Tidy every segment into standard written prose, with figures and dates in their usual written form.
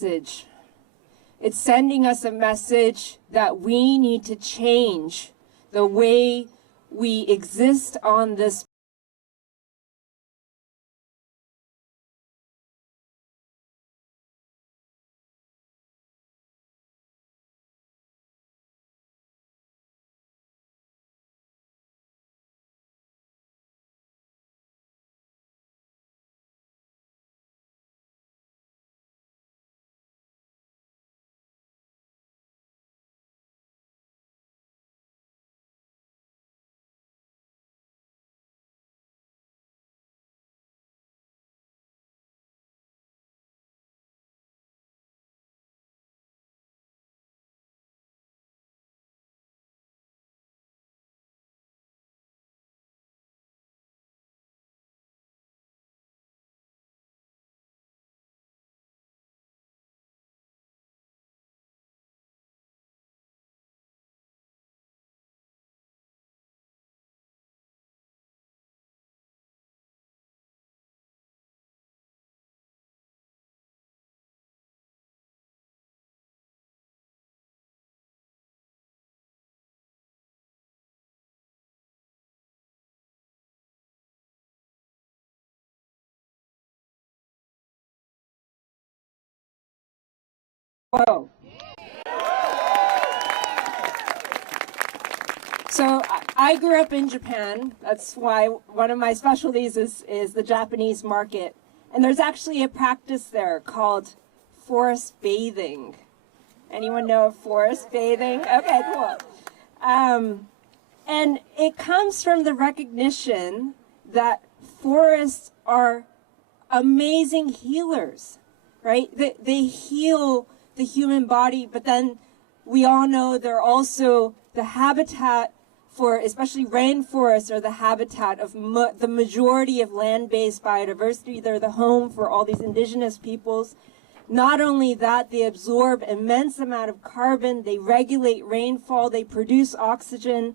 message. It's sending us a message that we need to change the way we exist on this. Whoa. So I grew up in Japan. That's why one of my specialties is the Japanese market. And there's actually a practice there called forest bathing. Anyone know of forest bathing? Okay, cool. And it comes from the recognition that forests are amazing healers, right? They heal the human body, but then we all know they're also the habitat for, especially rainforests are the habitat of the majority of land-based biodiversity. They're the home for all these indigenous peoples. Not only that, they absorb immense amount of carbon, they regulate rainfall, they produce oxygen.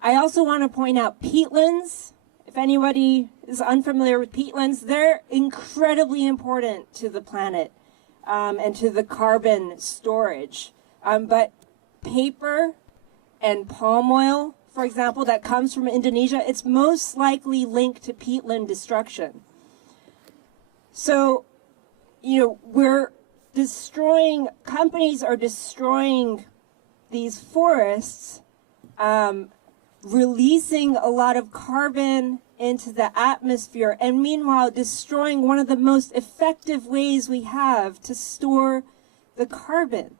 I also want to point out peatlands. If anybody is unfamiliar with peatlands, they're incredibly important to the planet and to the carbon storage. But paper and palm oil, for example, that comes from Indonesia, it's most likely linked to peatland destruction. So, you know, companies are destroying these forests, releasing a lot of carbon into the atmosphere, and meanwhile destroying one of the most effective ways we have to store the carbon,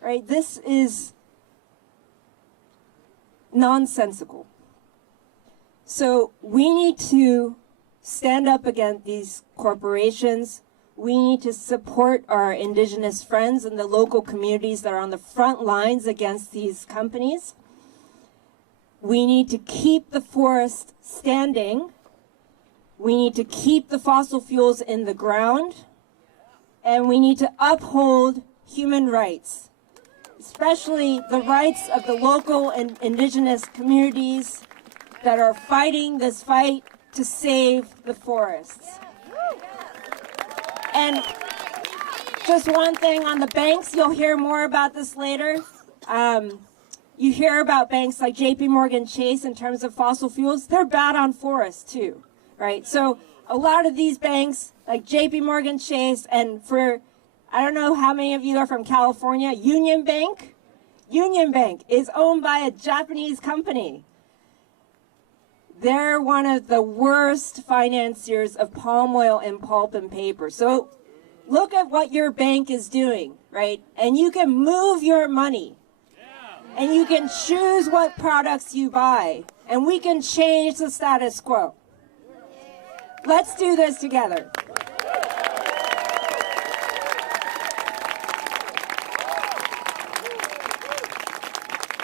right? This is nonsensical. So we need to stand up against these corporations. We need to support our indigenous friends and the local communities that are on the front lines against these companies. We need to keep the forest standing. We need to keep the fossil fuels in the ground. And we need to uphold human rights, especially the rights of the local and indigenous communities that are fighting this fight to save the forests. And just one thing on the banks, you'll hear more about this later. You hear about banks like JP Morgan Chase in terms of fossil fuels. They're bad on forests too, right? So a lot of these banks like JP Morgan Chase, and for, I don't know how many of you are from California, Union Bank is owned by a Japanese company. They're one of the worst financiers of palm oil and pulp and paper. So look at what your bank is doing, right? And you can move your money. And you can choose what products you buy. And we can change the status quo. Let's do this together.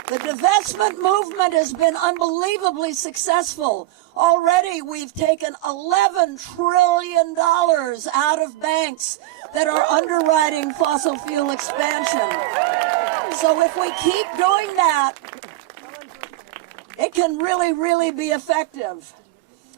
The divestment movement has been unbelievably successful. Already we've taken $11 trillion out of banks that are underwriting fossil fuel expansion. So if we keep doing that, it can really, really be effective.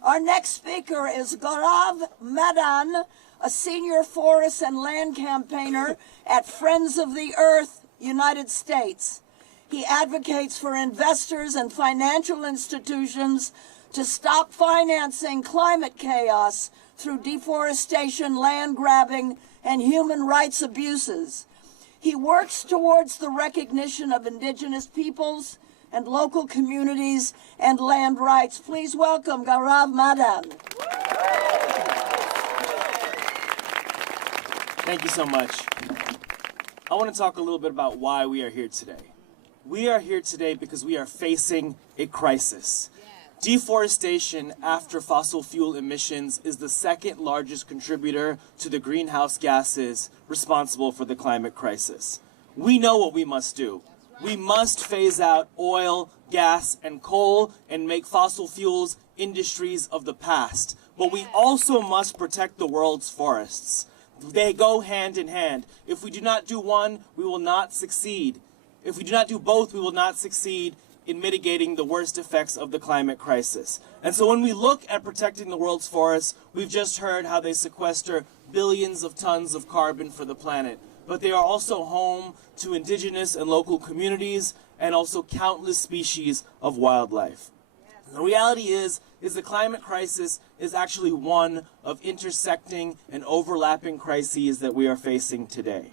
Our next speaker is Gaurav Madan, a senior forest and land campaigner at Friends of the Earth, United States. He advocates for investors and financial institutions to stop financing climate chaos through deforestation, land grabbing, and human rights abuses. He works towards the recognition of indigenous peoples and local communities and land rights. Please welcome Gaurav Madan. Thank you so much. I want to talk a little bit about why we are here today. We are here today because we are facing a crisis. Deforestation after fossil fuel emissions is the second largest contributor to the greenhouse gases responsible for the climate crisis. We know what we must do. We must phase out oil, gas, and coal and make fossil fuels industries of the past. But we also must protect the world's forests. They go hand in hand. If we do not do one, we will not succeed. If we do not do both, we will not succeed in mitigating the worst effects of the climate crisis. And so when we look at protecting the world's forests, we've just heard how they sequester billions of tons of carbon for the planet. But they are also home to indigenous and local communities and also countless species of wildlife. The reality is the climate crisis is actually one of intersecting and overlapping crises that we are facing today.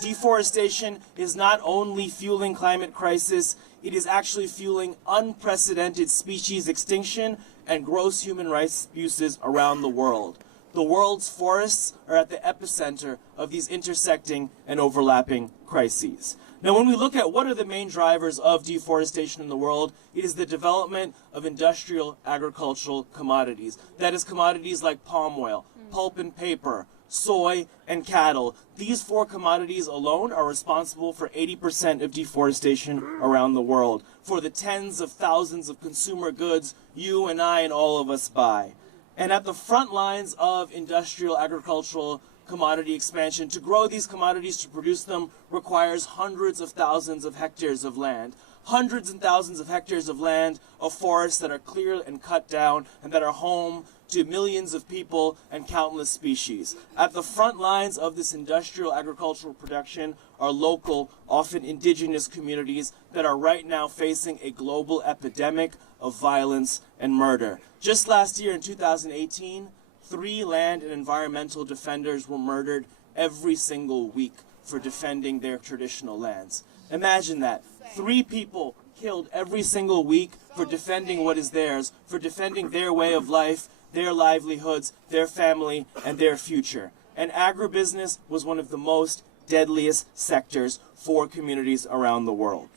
Deforestation is not only fueling climate crisis, it is actually fueling unprecedented species extinction and gross human rights abuses around the world. The world's forests are at the epicenter of these intersecting and overlapping crises. Now, when we look at what are the main drivers of deforestation in the world, it is the development of industrial agricultural commodities. That is commodities like palm oil, pulp and paper, soy, and cattle. These four commodities alone are responsible for 80% of deforestation around the world, for the tens of thousands of consumer goods you and I and all of us buy. And at the front lines of industrial agricultural commodity expansion, to grow these commodities, to produce them, requires hundreds of thousands of hectares of land. Hundreds and thousands of hectares of land, of forests that are cleared and cut down and that are home to millions of people and countless species. At the front lines of this industrial agricultural production are local, often indigenous communities that are right now facing a global epidemic of violence and murder. Just last year in 2018, 3 land and environmental defenders were murdered every single week for defending their traditional lands. Imagine that. 3 people killed every single week for defending what is theirs, for defending their way of life, their livelihoods, their family, and their future. And agribusiness was one of the most deadliest sectors for communities around the world.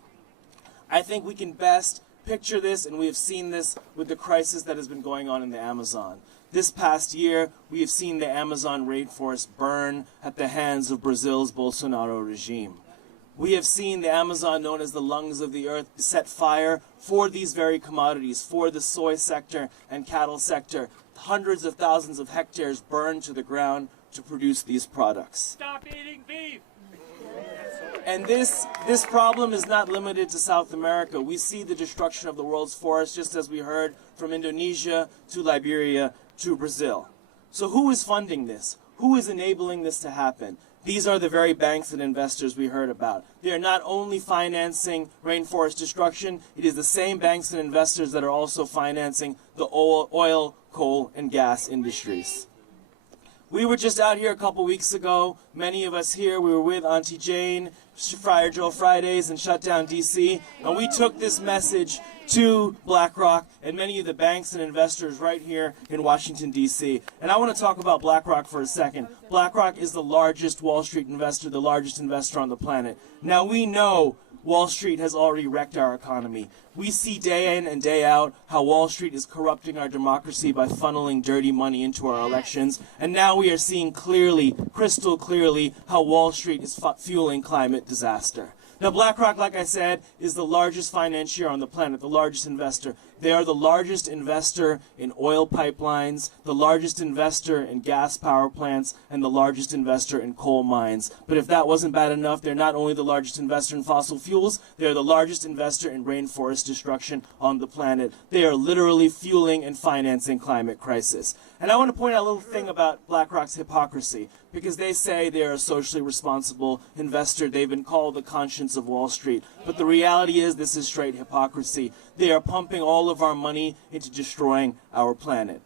I think we can best picture this, and we have seen this with the crisis that has been going on in the Amazon. This past year, we have seen the Amazon rainforest burn at the hands of Brazil's Bolsonaro regime. We have seen the Amazon, known as the lungs of the earth, set fire for these very commodities, for the soy sector and cattle sector. Hundreds of thousands of hectares burned to the ground to produce these products. Stop eating beef! And this problem is not limited to South America. We see the destruction of the world's forests, just as we heard, from Indonesia to Liberia to Brazil. So who is funding this? Who is enabling this to happen? These are the very banks and investors we heard about. They are not only financing rainforest destruction, it is the same banks and investors that are also financing the oil, coal, and gas industries. We were just out here a couple weeks ago. Many of us here, we were with Auntie Jane, Friar Joe Fridays, and Shutdown DC, and we took this message to BlackRock and many of the banks and investors right here in Washington, D.C. And I want to talk about BlackRock for a second. BlackRock is the largest Wall Street investor, the largest investor on the planet. Now, we know Wall Street has already wrecked our economy. We see day in and day out how Wall Street is corrupting our democracy by funneling dirty money into our elections. And now we are seeing clearly, crystal clearly, how Wall Street is fueling climate disaster. Now, BlackRock, like I said, is the largest financier on the planet, the largest investor. They are the largest investor in oil pipelines, the largest investor in gas power plants, and the largest investor in coal mines. But if that wasn't bad enough, they're not only the largest investor in fossil fuels, they're the largest investor in rainforest destruction on the planet. They are literally fueling and financing climate crisis. And I want to point out a little thing about BlackRock's hypocrisy, because they say they're a socially responsible investor. They've been called the conscience of Wall Street. But the reality is this is straight hypocrisy. They are pumping all of our money into destroying our planet.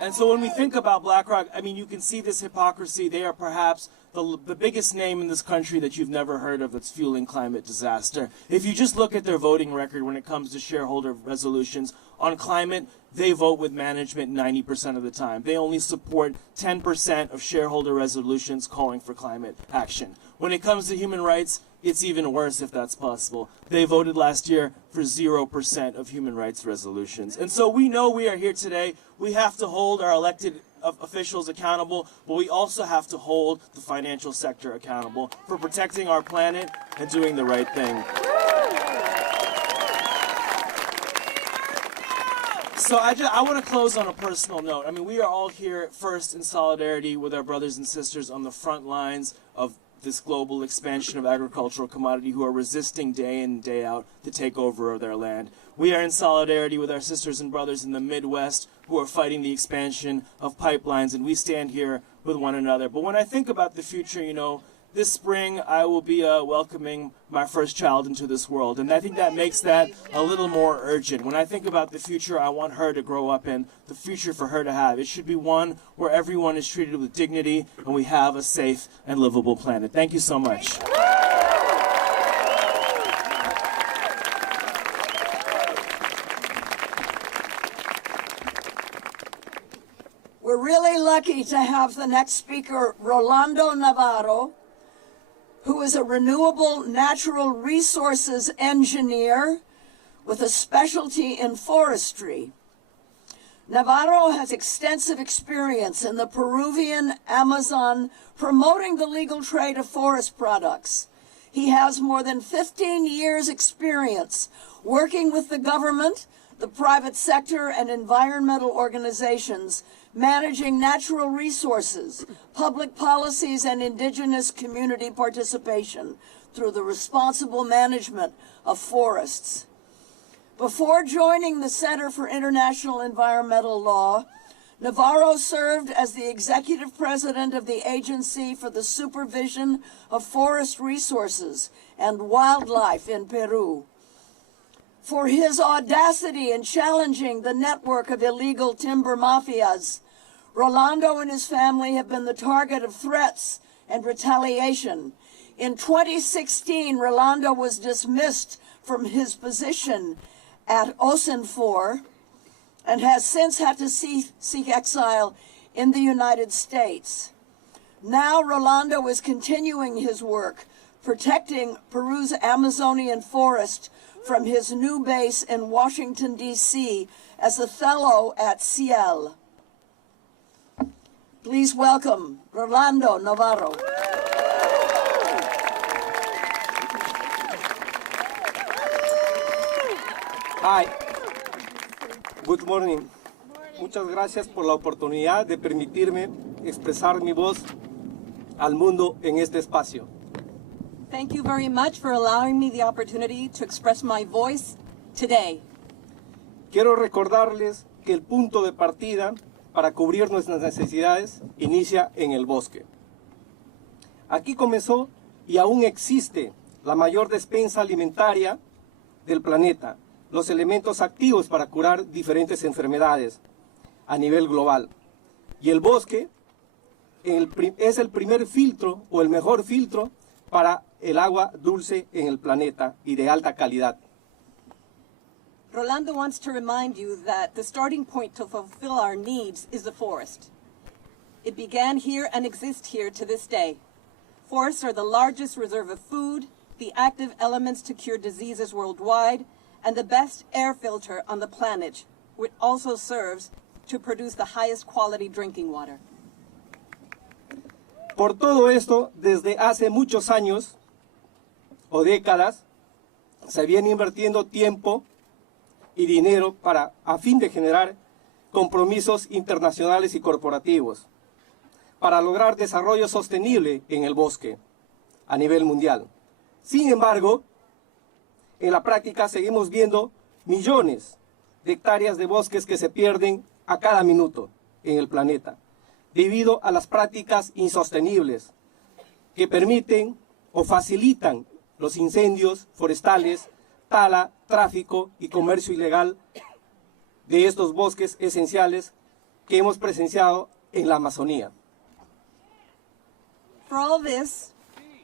And so when we think about BlackRock, I mean, you can see this hypocrisy. They are perhaps the biggest name in this country that you've never heard of that's fueling climate disaster. If you just look at their voting record when it comes to shareholder resolutions on climate, they vote with management 90% of the time. They only support 10% of shareholder resolutions calling for climate action. When it comes to human rights, it's even worse if that's possible. They voted last year for 0% of human rights resolutions. And so we know we are here today. We have to hold our elected officials accountable, but we also have to hold the financial sector accountable for protecting our planet and doing the right thing. So I want to close on a personal note. I mean, we are all here first in solidarity with our brothers and sisters on the front lines of this global expansion of agricultural commodity who are resisting day in and day out the takeover of their land. We are in solidarity with our sisters and brothers in the Midwest who are fighting the expansion of pipelines, and we stand here with one another. But when I think about the future, you know, this spring I will be welcoming my first child into this world, and I think that makes that a little more urgent. When I think about the future I want her to grow up in, the future for her to have, it should be one where everyone is treated with dignity and we have a safe and livable planet. Thank you so much. We're really lucky to have the next speaker, Rolando Navarro, who is a renewable natural resources engineer with a specialty in forestry. Navarro has extensive experience in the Peruvian Amazon promoting the legal trade of forest products. He has more than 15 years experience working with the government, the private sector, and environmental organizations managing natural resources, public policies, and indigenous community participation through the responsible management of forests. Before joining the Center for International Environmental Law, Navarro served as the executive president of the Agency for the Supervision of Forest Resources and Wildlife in Peru. For his audacity in challenging the network of illegal timber mafias, Rolando and his family have been the target of threats and retaliation. In 2016, Rolando was dismissed from his position at Ocenfor and has since had to seek exile in the United States. Now Rolando is continuing his work, protecting Peru's Amazonian forest from his new base in Washington, D.C. as a fellow at Ciel. Please welcome Rolando Navarro. Hi. Good morning. Muchas gracias por la oportunidad de permitirme expresar mi voz al mundo en este espacio. Thank you very much for allowing me the opportunity to express my voice today. Quiero recordarles que el punto de partida para cubrir nuestras necesidades inicia en el bosque. Aquí comenzó y aún existe la mayor despensa alimentaria del planeta, los elementos activos para curar diferentes enfermedades a nivel global. Y el bosque es el primer filtro o el mejor filtro para el agua dulce en el planeta y de alta calidad. Rolando wants to remind you that the starting point to fulfill our needs is the forest. It began here and exists here to this day. Forests are the largest reserve of food, the active elements to cure diseases worldwide, and the best air filter on the planet, which also serves to produce the highest quality drinking water. Por todo esto, desde hace muchos años o décadas, se viene invirtiendo tiempo y dinero a fin de generar compromisos internacionales y corporativos para lograr desarrollo sostenible en el bosque a nivel mundial. Sin embargo, en la práctica seguimos viendo millones de hectáreas de bosques que se pierden a cada minuto en el planeta, debido a las prácticas insostenibles que permiten o facilitan los incendios forestales, tala, tráfico y comercio ilegal de estos bosques esenciales que hemos presenciado en la Amazonía. For all this,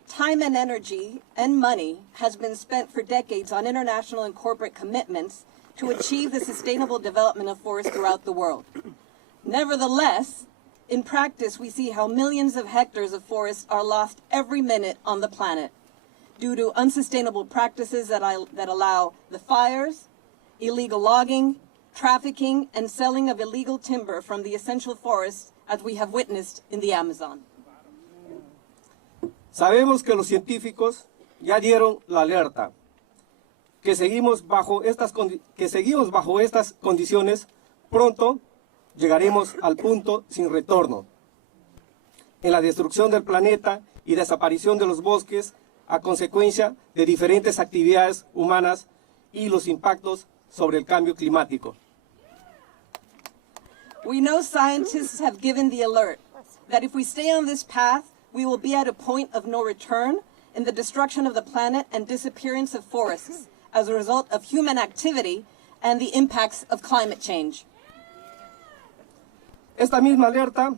time and energy and money has been spent for decades on international and corporate commitments to achieve the sustainable development of forests throughout the world. Nevertheless, in practice, we see how millions of hectares of forests are lost every minute on the planet due to unsustainable practices that allow the fires, illegal logging, trafficking, and selling of illegal timber from the essential forests, as we have witnessed in the Amazon. Sabemos que los científicos ya dieron la alerta, que seguimos bajo estas condiciones, pronto llegaremos al punto sin retorno, en la destrucción del planeta y desaparición de los bosques a consecuencia de diferentes actividades humanas y los impactos sobre el cambio climático. We know scientists have given the alert that if we stay on this path, we will be at a point of no return in the destruction of the planet and disappearance of forests as a result of human activity and the impacts of climate change. Esta misma alerta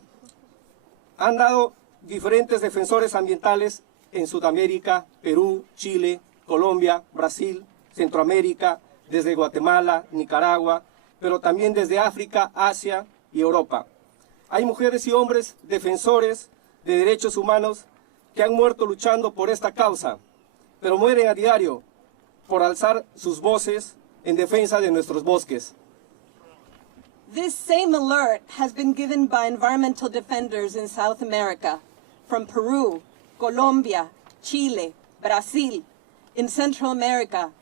han dado diferentes defensores ambientales en Sudamérica, Perú, Chile, Colombia, Brasil, Centroamérica, desde Guatemala, Nicaragua, pero también desde África, Asia y Europa. Hay mujeres y hombres defensores de derechos humanos que han muerto luchando por esta causa, pero mueren a diario por alzar sus voces en defensa de nuestros bosques. This same alert has been given by environmental defenders in South America, from Peru, Colombia, Chile, Brazil, in Central America,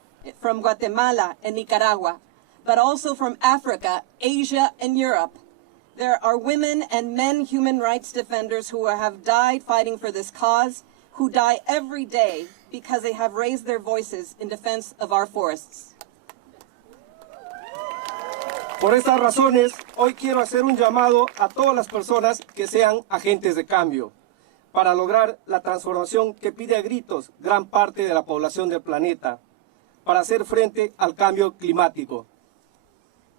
from Guatemala and Nicaragua, but also from Africa, Asia, and Europe. There are women and men human rights defenders who have died fighting for this cause, who die every day because they have raised their voices in defense of our forests. Por estas razones, hoy quiero hacer un llamado a todas las personas que sean agentes de cambio, para lograr la transformación que pide a gritos gran parte de la población del planeta, para hacer frente al cambio climático.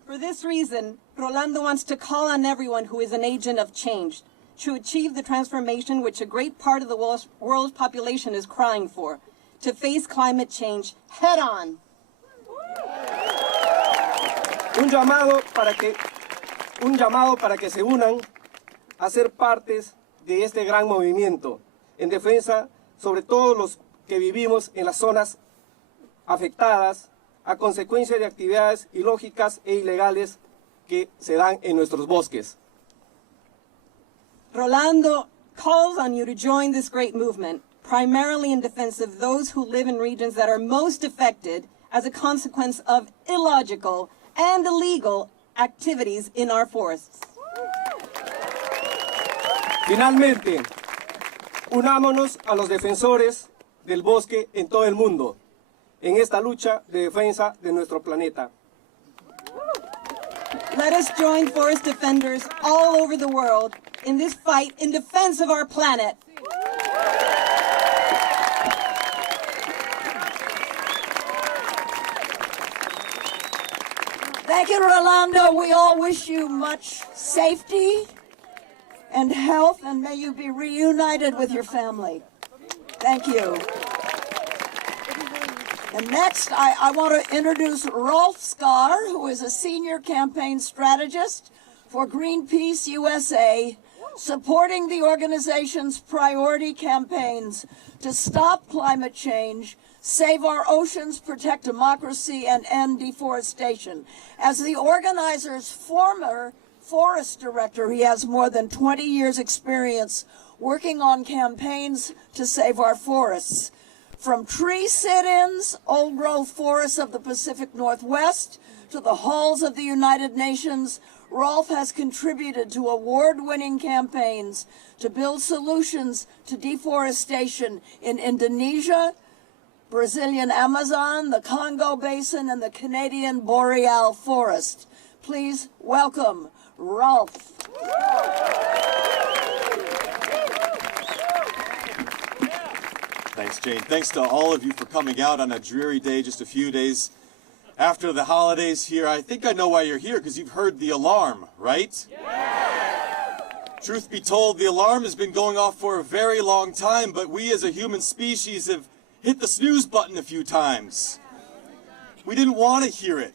For this reason, Rolando wants to call on everyone who is an agent of change to achieve the transformation which a great part of the world's population is crying for, to face climate change head on. Un llamado para que se unan a ser partes de este gran movimiento en defensa sobre todos los que vivimos en las zonas afectadas a consecuencia de actividades ilógicas e ilegales que se dan en nuestros bosques. Rolando calls on you to join this great movement, primarily in defense of those who live in regions that are most affected as a consequence of illogical and illegal activities in our forests. Finalmente, unámonos a los defensores del bosque en todo el mundo, en esta lucha de defensa de nuestro planeta. Let us join forest defenders all over the world in this fight in defense of our planet. Thank you, Rolando. We all wish you much safety and health, and may you be reunited with your family. Thank you. And next, I want to introduce Rolf Skar, who is a senior campaign strategist for Greenpeace USA, supporting the organization's priority campaigns to stop climate change, save our oceans, protect democracy, and end deforestation. As the organizer's former forest director, he has more than 20 years' experience working on campaigns to save our forests. From tree sit-ins, old-growth forests of the Pacific Northwest, to the halls of the United Nations, Rolf has contributed to award-winning campaigns to build solutions to deforestation in Indonesia, Brazilian Amazon, the Congo Basin, and the Canadian Boreal Forest. Please welcome Rolf. Thanks, Jane. Thanks to all of you for coming out on a dreary day just a few days after the holidays here. I think I know why you're here, because you've heard the alarm, right? Yeah. Truth be told, the alarm has been going off for a very long time, but we as a human species have hit the snooze button a few times. We didn't want to hear it.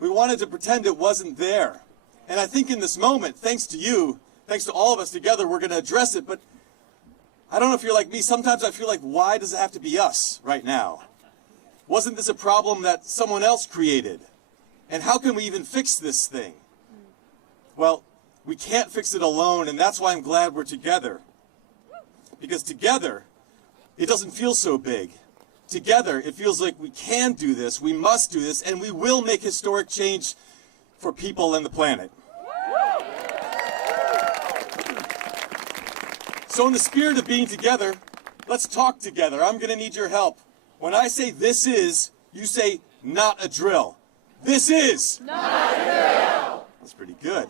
We wanted to pretend it wasn't there. And I think in this moment, thanks to you, thanks to all of us together, we're going to address it. But I don't know if you're like me. Sometimes I feel like, why does it have to be us right now? Wasn't this a problem that someone else created? And how can we even fix this thing? Well, we can't fix it alone, and that's why I'm glad we're together. Because together, it doesn't feel so big. Together, it feels like we can do this, we must do this, and we will make historic change for people and the planet. So in the spirit of being together, let's talk together. I'm going to need your help. When I say this is, you say not a drill. This is not a drill. That's pretty good.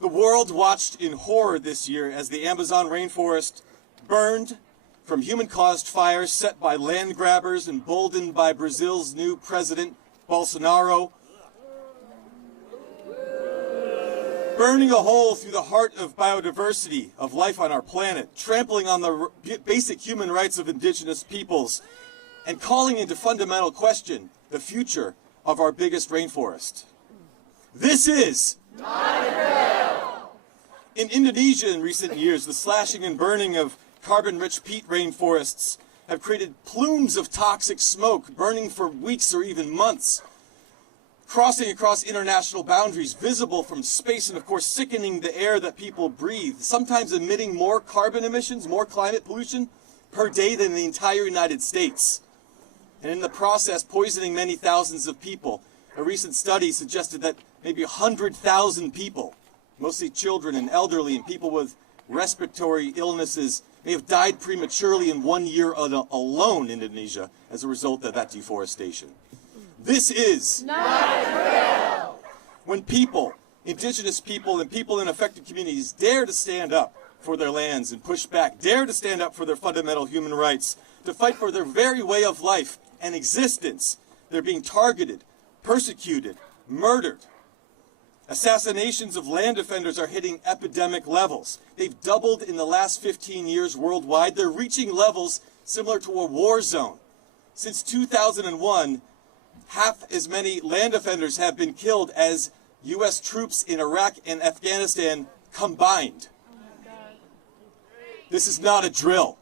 The world watched in horror this year as the Amazon rainforest burned from human-caused fires set by land grabbers emboldened by Brazil's new president, Bolsonaro, burning a hole through the heart of biodiversity, of life on our planet, trampling on the basic human rights of indigenous peoples, and calling into fundamental question the future of our biggest rainforest. This is not a drill. In Indonesia in recent years, the slashing and burning of carbon-rich peat rainforests have created plumes of toxic smoke burning for weeks or even months, crossing across international boundaries, visible from space, and of course sickening the air that people breathe, sometimes emitting more carbon emissions, more climate pollution per day than the entire United States. And in the process, poisoning many thousands of people. A recent study suggested that maybe 100,000 people, mostly children and elderly and people with respiratory illnesses, may have died prematurely in 1 year alone in Indonesia as a result of that deforestation. This is not a drill. When people, indigenous people and people in affected communities dare to stand up for their lands and push back, dare to stand up for their fundamental human rights, to fight for their very way of life and existence, they're being targeted, persecuted, murdered. Assassinations of land defenders are hitting epidemic levels. They've doubled in the last 15 years worldwide. They're reaching levels similar to a war zone. Since 2001, half as many land defenders have been killed as U.S. troops in Iraq and Afghanistan combined. This is not a drill.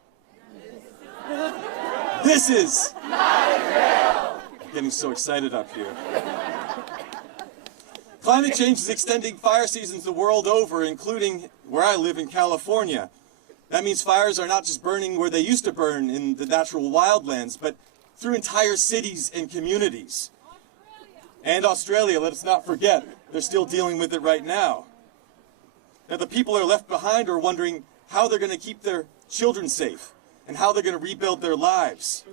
This is not a drill. I'm getting so excited up here. Climate change is extending fire seasons the world over, including where I live in California. That means fires are not just burning where they used to burn in the natural wildlands, but through entire cities and communities. And Australia, let us not forget, they're still dealing with it right now. Now the people who are left behind are wondering how they're going to keep their children safe and how they're going to rebuild their lives.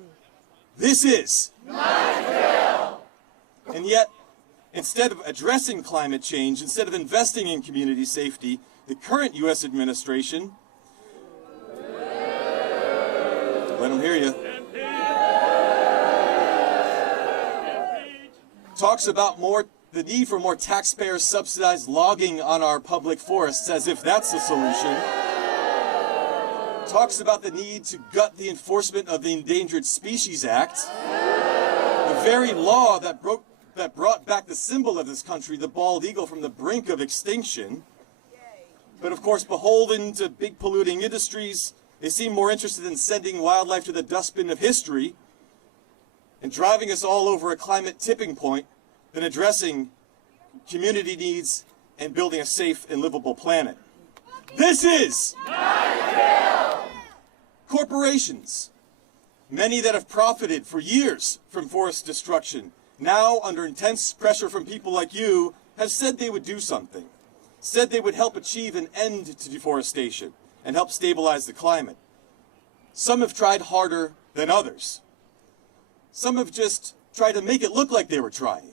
This is not a drill. And yet, instead of addressing climate change, instead of investing in community safety, the current U.S. administration, let them hear you, talks about the need for more taxpayer-subsidized logging on our public forests, as if that's the solution. Talks about the need to gut the enforcement of the Endangered Species Act, the very law that brought back the symbol of this country, the bald eagle, from the brink of extinction. But of course, beholden to big polluting industries, they seem more interested in sending wildlife to the dustbin of history and driving us all over a climate tipping point than addressing community needs and building a safe and livable planet. This is corporations, many that have profited for years from forest destruction, now under intense pressure from people like you, have said they would do something, said they would help achieve an end to deforestation and help stabilize the climate. Some have tried harder than others. Some have just tried to make it look like they were trying.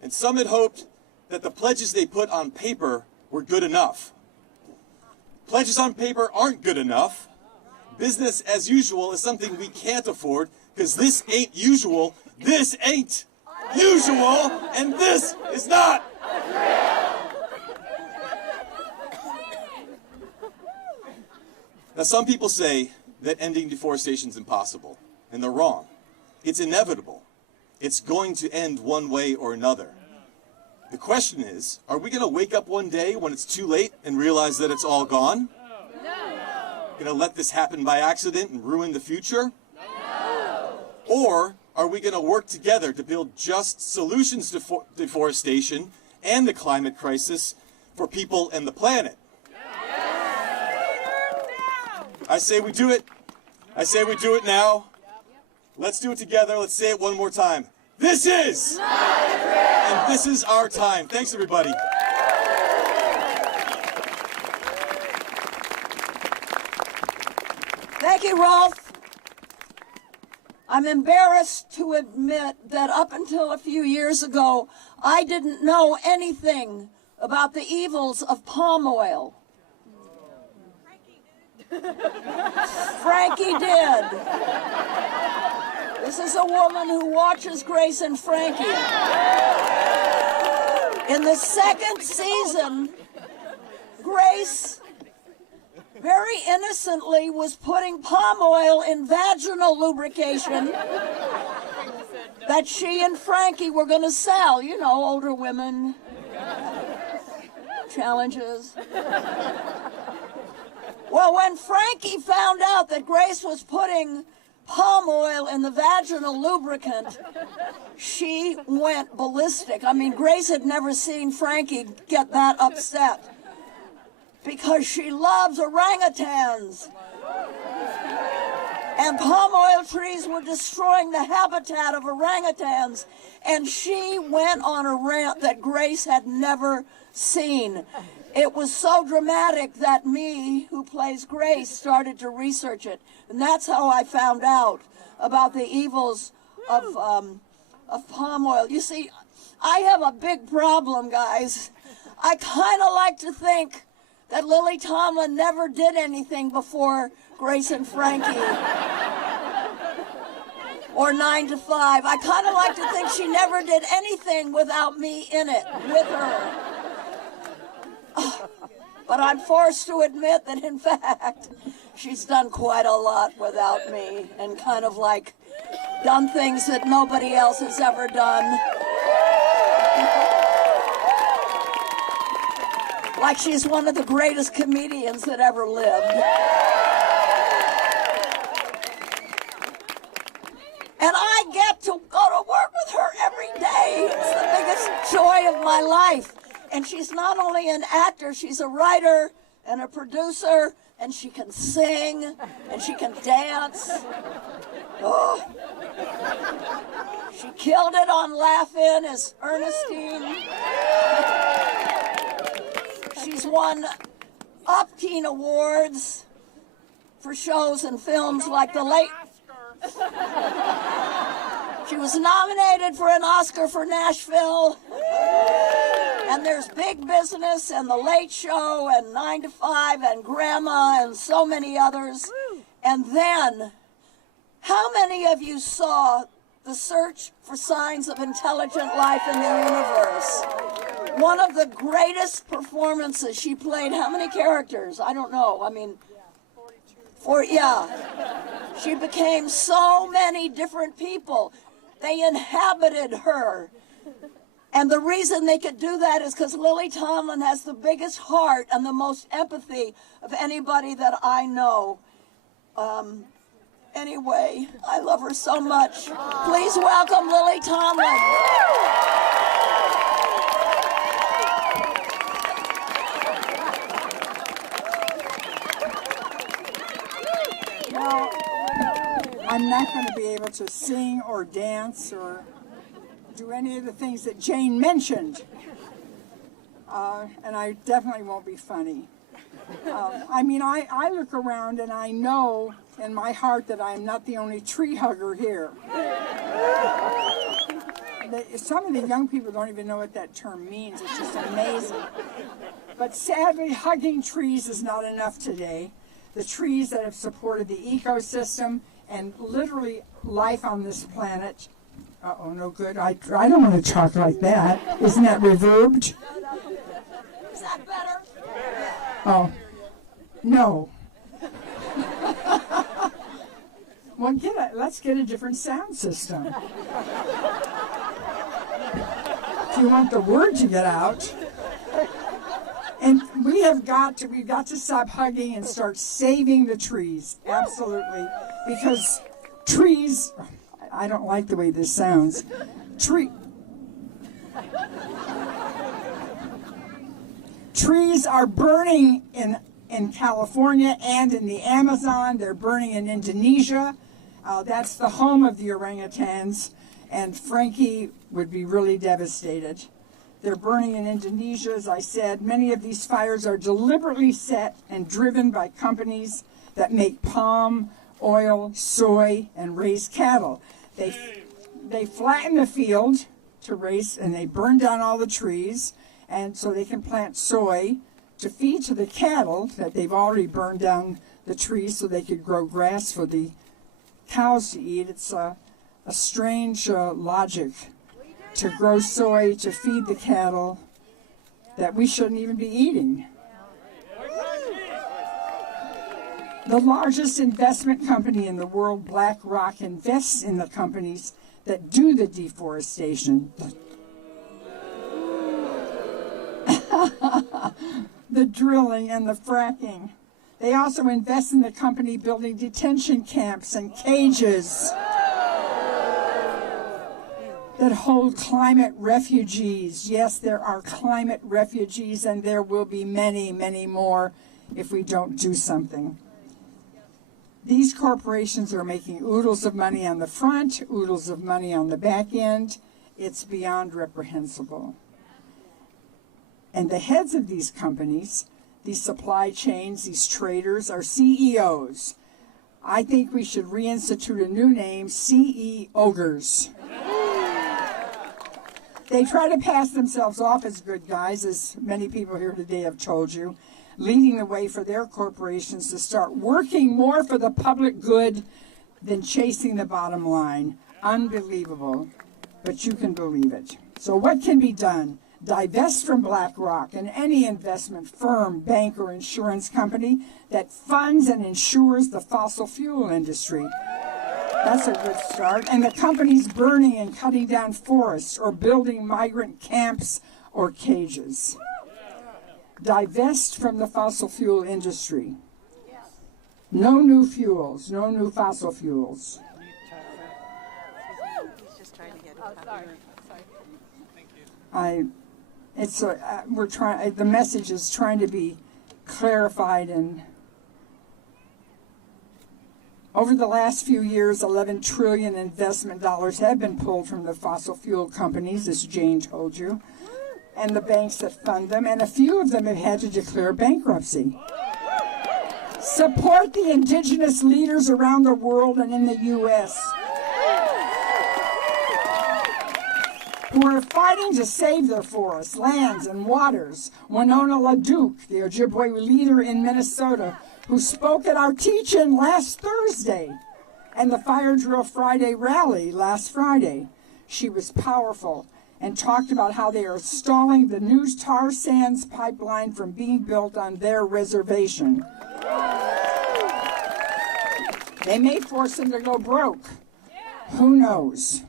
And some had hoped that the pledges they put on paper were good enough. Pledges on paper aren't good enough. Business as usual is something we can't afford, because this ain't usual, this ain't usual, and this is not. Now, some people say that ending deforestation is impossible, and they're wrong. It's inevitable. It's going to end one way or another. The question is, are we going to wake up one day when it's too late and realize that it's all gone? No. Going to let this happen by accident and ruin the future? No. Or are we going to work together to build just solutions to deforestation and the climate crisis for people and the planet? I say we do it. I say we do it now. Let's do it together. Let's say it one more time. This is, and this is our time. Thanks, everybody. Thank you, Rolf. I'm embarrassed to admit that up until a few years ago, I didn't know anything about the evils of palm oil. Frankie did. This is a woman who watches Grace and Frankie. In the second season, Grace very innocently was putting palm oil in vaginal lubrication that she and Frankie were going to sell. You know, older women, challenges. Well, when Frankie found out that Grace was putting palm oil in the vaginal lubricant, she went ballistic. I mean, Grace had never seen Frankie get that upset because she loves orangutans. And palm oil trees were destroying the habitat of orangutans. And she went on a rant that Grace had never seen. It was so dramatic that me, who plays Grace, started to research it. And that's how I found out about the evils of palm oil. You see, I have a big problem, guys. I kind of like to think that Lily Tomlin never did anything before Grace and Frankie. Or 9 to 5. I kind of like to think she never did anything without me in it, with her. But I'm forced to admit that, in fact, she's done quite a lot without me and kind of like done things that nobody else has ever done. Like she's one of the greatest comedians that ever lived. And I get to go to work with her every day. It's the biggest joy of my life. And she's not only an actor, she's a writer and a producer, and she can sing, and she can dance. Oh. She killed it on Laugh-In as Ernestine. She's won Upteen Awards for shows and films like The Late... She was nominated for an Oscar for Nashville. And there's Big Business and The Late Show and 9 to 5 and Grandma and so many others. And then, how many of you saw The Search for Signs of Intelligent Life in the Universe? One of the greatest performances. She played how many characters? I don't know. I mean, 42. Yeah. She became so many different people. They inhabited her. And the reason they could do that is because Lily Tomlin has the biggest heart and the most empathy of anybody that I know. Anyway, I love her so much. Please welcome Lily Tomlin. Well, I'm not going to be able to sing or dance or do any of the things that Jane mentioned. And I definitely won't be funny. I mean, I look around and I know in my heart that I'm not the only tree hugger here. Some of the young people don't even know what that term means. It's just amazing. But sadly, hugging trees is not enough today. The trees that have supported the ecosystem and literally life on this planet. Uh-oh, no good. I don't want to talk like that. Isn't that reverbed? Is that better? Oh, no. Well, let's get a different sound system. If you want the word to get out. And we've got to stop hugging and start saving the trees. Absolutely. Because trees, I don't like the way this sounds. Trees are burning in California and in the Amazon. They're burning in Indonesia. That's the home of the orangutans. And Frankie would be really devastated. They're burning in Indonesia, as I said. Many of these fires are deliberately set and driven by companies that make palm oil, soy, and raise cattle. They flatten the field to raise, and they burn down all the trees, and so they can plant soy to feed to the cattle that they've already burned down the trees so they could grow grass for the cows to eat. It's a strange logic to grow soy to feed the cattle that we shouldn't even be eating. The largest investment company in the world, BlackRock, invests in the companies that do the deforestation. The drilling and the fracking. They also invest in the company building detention camps and cages that hold climate refugees. Yes, there are climate refugees, and there will be many, many more if we don't do something. These corporations are making oodles of money on the front, oodles of money on the back end. It's beyond reprehensible. And the heads of these companies, these supply chains, these traders, are CEOs. I think we should reinstitute a new name, CE-ogres. They try to pass themselves off as good guys, as many people here today have told you, leading the way for their corporations to start working more for the public good than chasing the bottom line. Unbelievable, but you can believe it. So what can be done? Divest from BlackRock and any investment firm, bank, or insurance company that funds and insures the fossil fuel industry. That's a good start. And the companies burning and cutting down forests or building migrant camps or cages. Divest from the fossil fuel industry. No new fuels, no new fossil fuels. The message is trying to be clarified, and over the last few years, 11 trillion investment dollars have been pulled from the fossil fuel companies, as Jane told you, and the banks that fund them, and a few of them have had to declare bankruptcy. Support the indigenous leaders around the world and in the U.S. who are fighting to save their forests, lands, and waters. Winona LaDuke, the Ojibwe leader in Minnesota, who spoke at our teach-in last Thursday and the Fire Drill Friday rally last Friday. She was powerful and talked about how they are stalling the new tar sands pipeline from being built on their reservation. They may force them to go broke. Who knows?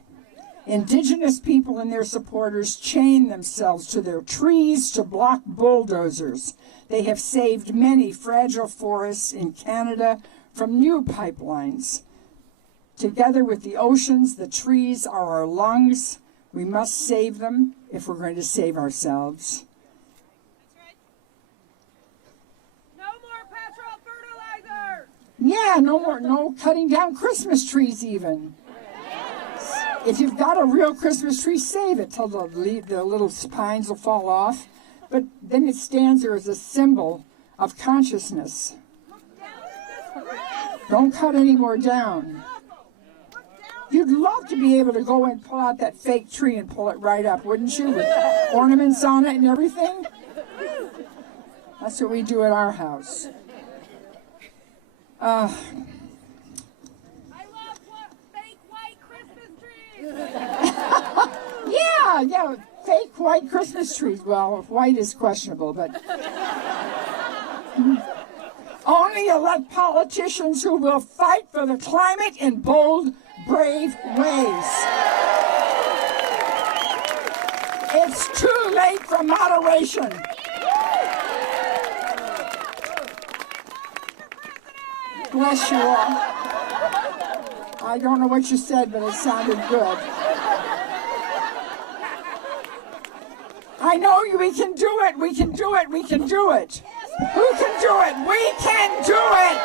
Indigenous people and their supporters chain themselves to their trees to block bulldozers. They have saved many fragile forests in Canada from new pipelines. Together with the oceans, the trees are our lungs. We must save them if we're going to save ourselves. No more petrol fertilizer! Yeah, no cutting down Christmas trees even. If you've got a real Christmas tree, save it till the little spines will fall off. But then it stands there as a symbol of consciousness. Don't cut any more down. You'd love to be able to go and pull out that fake tree and pull it right up, wouldn't you? With ornaments on it and everything. That's what we do at our house. I love fake white Christmas trees. Yeah, fake white Christmas trees. Well, white is questionable, but only elect politicians who will fight for the climate in bold, brave ways. It's too late for moderation. Bless you all. I don't know what you said, but it sounded good. I know we can do it. We can do it. We can do it. Who can do it? We can do it.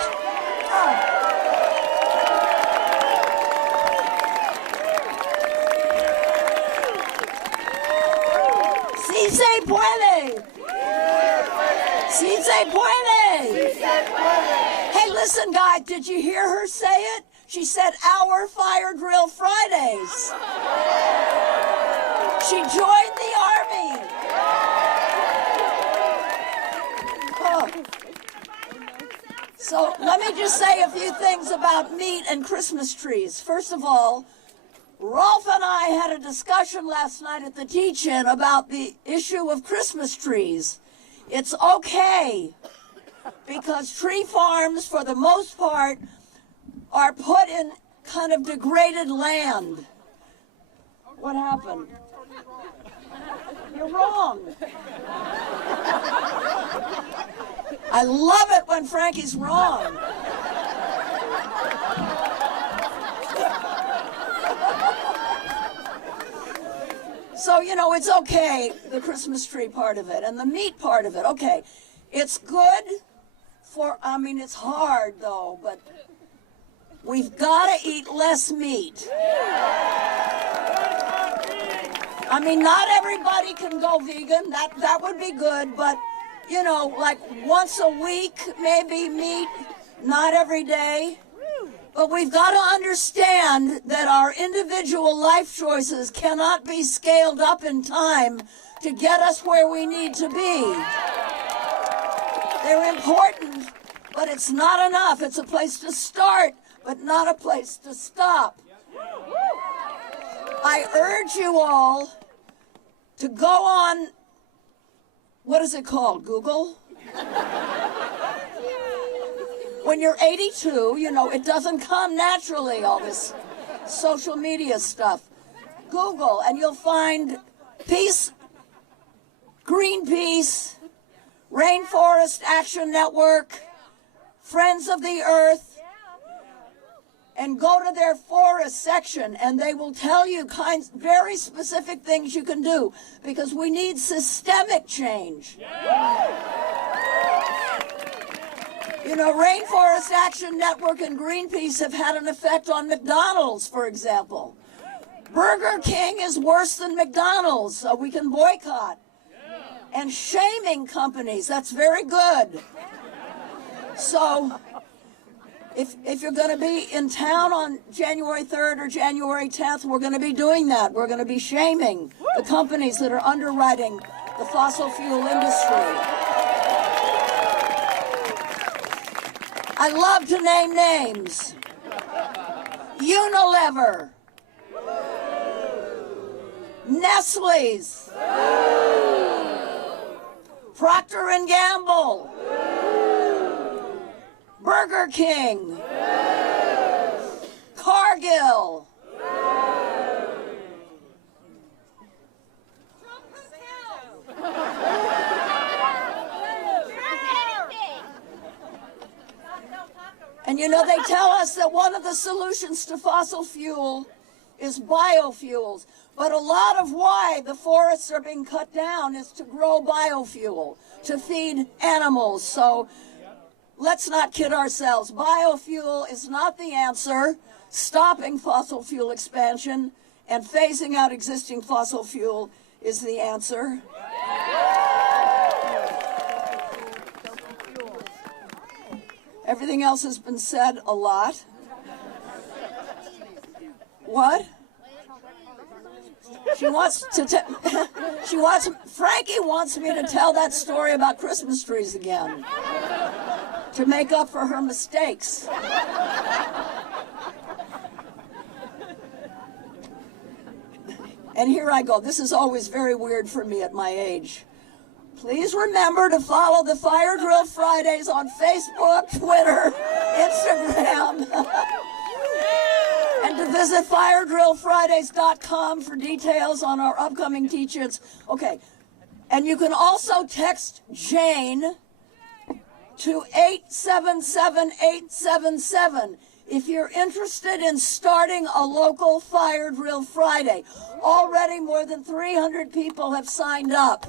Sí se puede. Sí se puede. Hey, listen, guys, did you hear her say it? She said, our fire drill Fridays. She joined the army. Oh. So let me just say a few things about meat and Christmas trees. First of all, Rolf and I had a discussion last night at the teach-in about the issue of Christmas trees. It's okay, because tree farms, for the most part, are put in kind of degraded land. What happened? You're wrong. I love it when Frankie's wrong. So, you know, it's okay, the Christmas tree part of it, and the meat part of it, okay. It's good for, I mean, it's hard, though, but we've got to eat less meat. I mean, not everybody can go vegan. That would be good, but, you know, like once a week, maybe meat, not every day. But we've got to understand that our individual life choices cannot be scaled up in time to get us where we need to be. They're important, but it's not enough. It's a place to start, but not a place to stop. I urge you all to go on, what is it called, Google? When you're 82, you know, it doesn't come naturally, all this social media stuff. Google, and you'll find Greenpeace, Rainforest Action Network, Friends of the Earth, and go to their forest section, and they will tell you very specific things you can do, because we need systemic change. You know, Rainforest Action Network and Greenpeace have had an effect on McDonald's, for example. Burger King is worse than McDonald's, so we can boycott. And shaming companies, that's very good. So, if you're going to be in town on January 3rd or January 10th, we're going to be doing that. We're going to be shaming the companies that are underwriting the fossil fuel industry. I love to name names. Unilever. Nestle's. Procter & Gamble. Burger King. Cargill. And you know, they tell us that one of the solutions to fossil fuel is biofuels. But a lot of why the forests are being cut down is to grow biofuel, to feed animals. So let's not kid ourselves. Biofuel is not the answer, stopping fossil fuel expansion. And phasing out existing fossil fuel is the answer. Everything else has been said a lot. What? Frankie wants me to tell that story about Christmas trees again to make up for her mistakes. And here I go. This is always very weird for me at my age. Please remember to follow the Fire Drill Fridays on Facebook, Twitter, Instagram, and to visit firedrillfridays.com for details on our upcoming teach-ins. Okay, and you can also text Jane to 877-877 if you're interested in starting a local Fire Drill Friday. Already more than 300 people have signed up.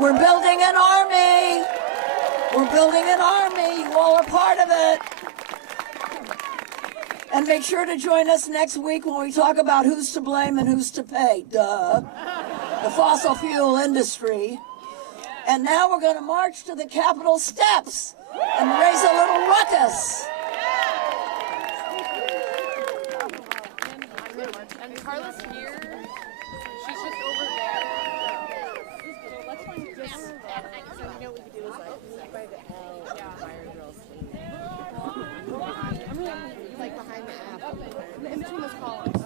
We're building an army. We're building an army. You all are part of it. And make sure to join us next week when we talk about who's to blame and who's to pay. Duh. The fossil fuel industry. And now we're going to march to the Capitol steps and raise a little ruckus. And Carla's here. She's just over there. So let's find this. So you know what we could do is like by the L fire drill station. I'm like behind the app. In between those columns.